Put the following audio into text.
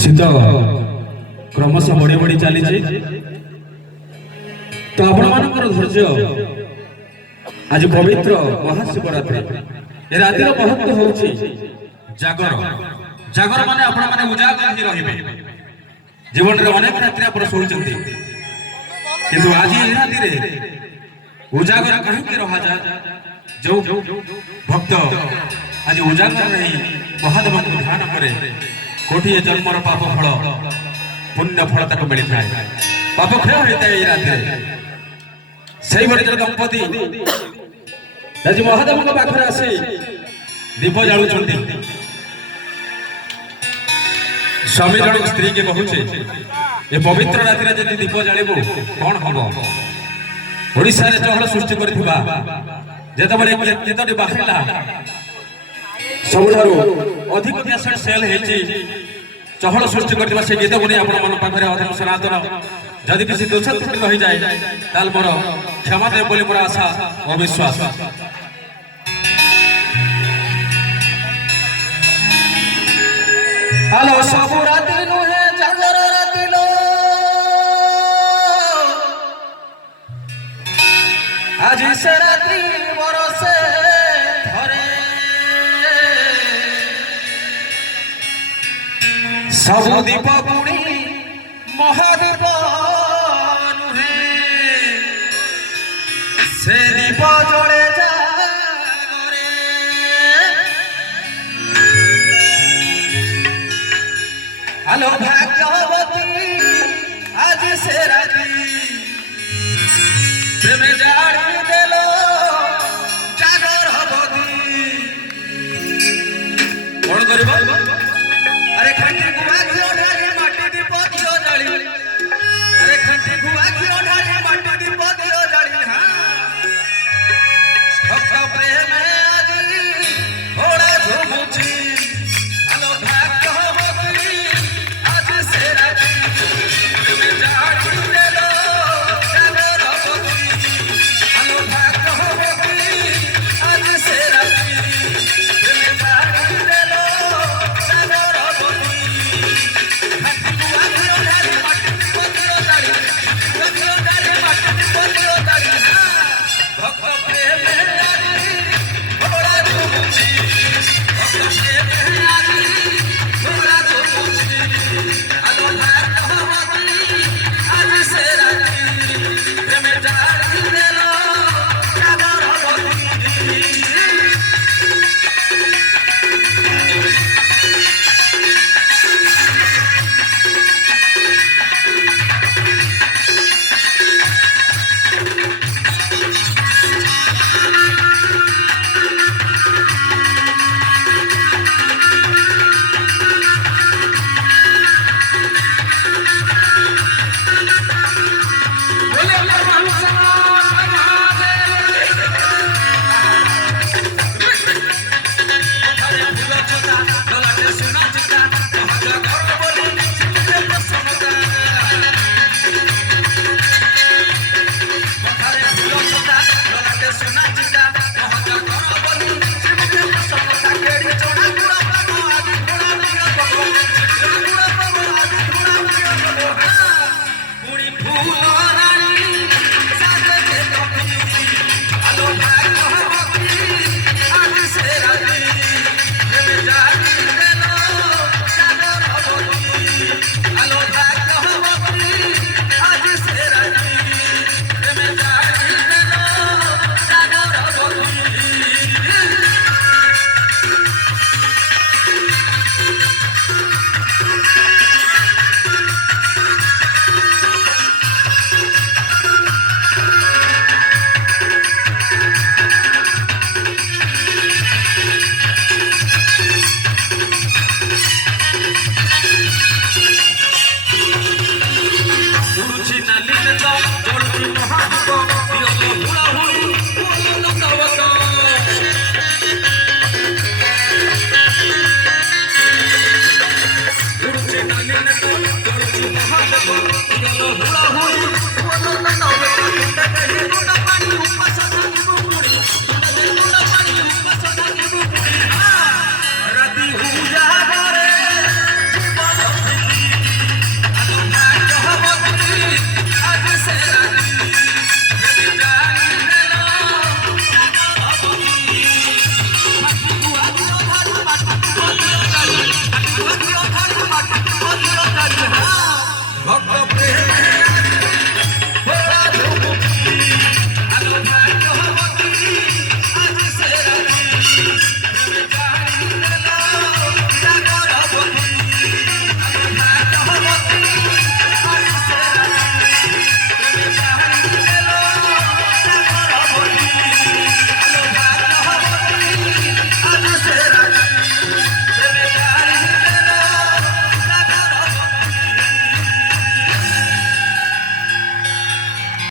शीत क्रमश बढ़ी बढ़ी चली तो आपण मानकर धैर्य आज पवित्र महाशिवरात्रि ए रातिर महत्व होउछि जागर जागर माने आपण माने उजागर ही रहिबे जीवन रे अनेक रात्रि आपण सोचंती किंतु आज ए रातिरे उजागर कहीं के रहा जा जो भक्त आज उजागर नहीं महादेव को ध्यान करे कोटिए जन्मर पाप फल पुण्य फल तक मिली थाए पाप क्षय होता है रात से बड़े दंपति आज महादेव के पाखरे आसी दीप जालु स्वामी जन स्त्री के कहूचे ये पवित्र राति जब दीप जालू कौन हम ओडिशा रे चहल सृष्टि करथिबा जेतबले केतोटी बाहरिला सबुठारु अधिक कैसेट सेल हेची चहल सृष्टि करथिबा से गीत गुनी आपण मन पाखरे अधम सनातन जदि किसी दोष त्रुटि रहि जाय ताल मोर क्षमा दे बोली मोर आशा और विश्वास हेलो सबु राति नुहे जागर राति लो आज से रात्रि बरसे धरे सबु दीप गुणी महादीप नुहे से दीप जड़े जागरे हेलो भाग्यवती आज से रात्रि प्रेम जाड़ी देलो जागर हबदी कौन करबो अरे खंडी गुआ घिओ ढाली माटी दीप दियो जाली अरे खंडी गुआ घिओ ढाली माटी दीप दियो जाली हां भक्त प्रेम आजी थोड़ा झुमुची हेलो भाग्यवती आज से राती प्रेम जाड़ी देलो जागर हबदी हेलो भाग्यवती आज से राती प्रेम जाड़ी देलो जागर हबदी खंडी गुआ घिओ ढाली माटी दीप दियो जाली घिओ ढाली माटी दीप दियो जाली हां भक्त प्रेम आजी थोड़ा झुमुची भक्त प्रेम आजी थोड़ा झुमुची हेलो भाग्यवती आज से राती प्रेम जाड़ी देलो जागर हबदी